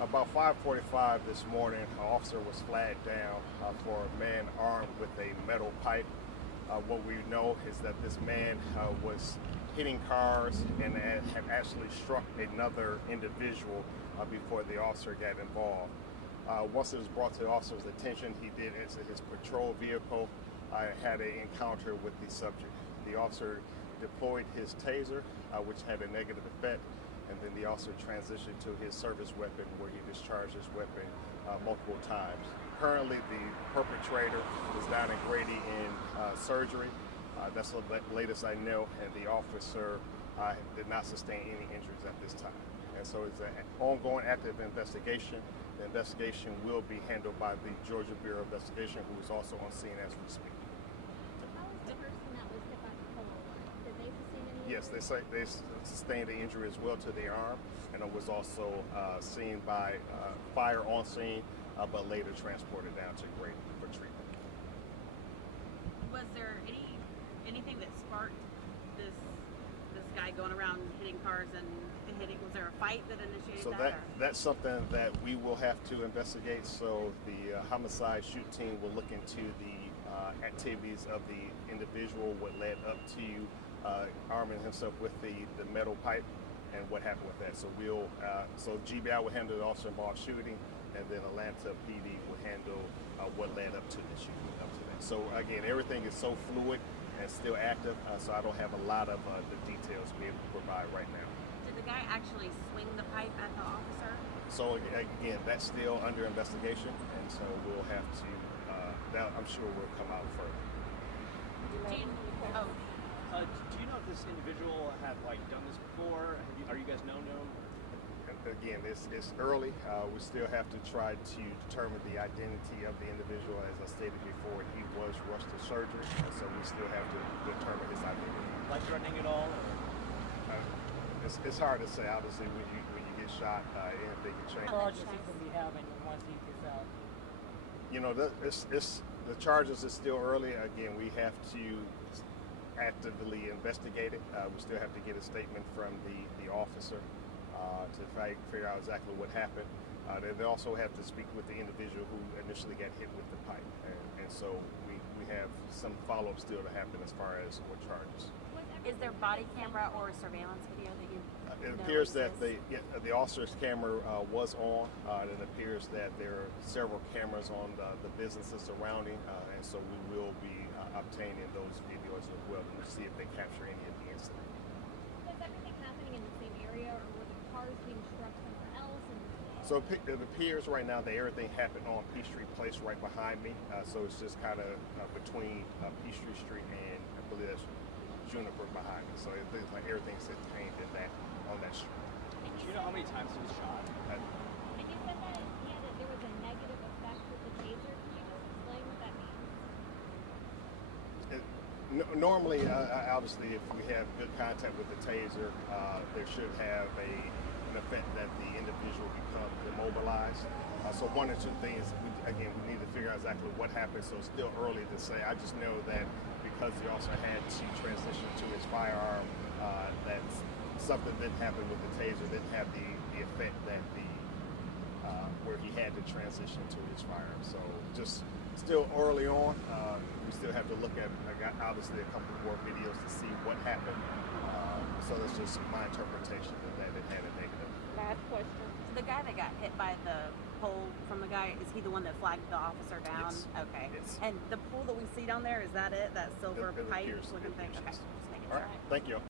About 5:45 this morning, an officer was flagged down for a man armed with a metal pipe. What we know is that this man was hitting cars and had actually struck another individual before the officer got involved. Once it was brought to the officer's attention, he did exit his patrol vehicle. Had an encounter with the subject. The officer deployed his taser, which had a negative effect, and then the officer transitioned to his service weapon, where he discharged his weapon multiple times. Currently, the perpetrator is down in Grady in surgery. That's the latest I know, and the officer did not sustain any injuries at this time. And so it's an ongoing active investigation. The investigation will be handled by the Georgia Bureau of Investigation, who is also on scene as we speak. How was the person that was hit by the pole? Did they sustain any injuries? Yes, they sustained the injury as well to their arm, and it was also seen by fire on scene, but later transported down to Grady for treatment. Was there anything that sparked this guy going around hitting cars and hitting? Was there a fight that initiated So that? that's something that we will have to investigate. So the homicide shoot team will look into the activities of the individual, what led up to arming himself with the metal pipe, and what happened with that. So so GBI will handle the officer involved shooting, and then Atlanta PD will handle what led up to the shooting up to that. So again, everything is so fluid and still active, so I don't have a lot of the details to be able to provide right now. Did the guy actually swing the pipe at the officer? So again, that's still under investigation, and so we'll have to. That I'm sure will come out further. Do you know if this individual had done this before? Are you guys known to him? Again, it's early. We still have to try to determine the identity of the individual. As I stated before, he was rushed to surgery, and so we still have to determine his identity. Life threatening at all? It's hard to say. Obviously, when you get shot, anything can change. Charges he could be having once he gets out. You know, the charges is still early. Again, we have to actively investigate it. We still have to get a statement from the officer to figure out exactly what happened. They also have to speak with the individual who initially got hit with the pipe, and so we have some follow-up still to happen as far as what charges. Is there body camera or surveillance video that you It know appears that exists? the officer's camera was on. It appears that there are several cameras on the businesses surrounding, and so we will be obtaining those videos as well to see if they capture any of the incident. Was everything happening in the same area, or were the cars being struck somewhere else? So it appears right now that everything happened on Peachtree Place right behind me. So it's just kind of between Peachtree Street and I believe that's Juniper behind me. So it looks like everything's contained in on that street. Do you know how many times he was shot? And you said that there was a negative effect with the taser. Can you just explain what that means? Normally, obviously, if we have good contact with the taser, there should have an effect that the individual becomes immobilized. So one or two things, we need to figure out exactly what happened. So it's still early to say. I just know that because the officer had to transition to his firearm, that something didn't happen with the taser, didn't have the effect that where he had to transition to his firearm. So just still early on. We still have to look at obviously a couple more videos to see what happened. So that's just my interpretation of that it had a negative. Last question. The guy that got hit by the pole from the guy, is he the one that flagged the officer down? Yes. Okay. Yes. And the pole that we see down there, is that it? That silver It pipe appears- looking it thing? appears, Okay. yes. Just making All sure. right. Thank you.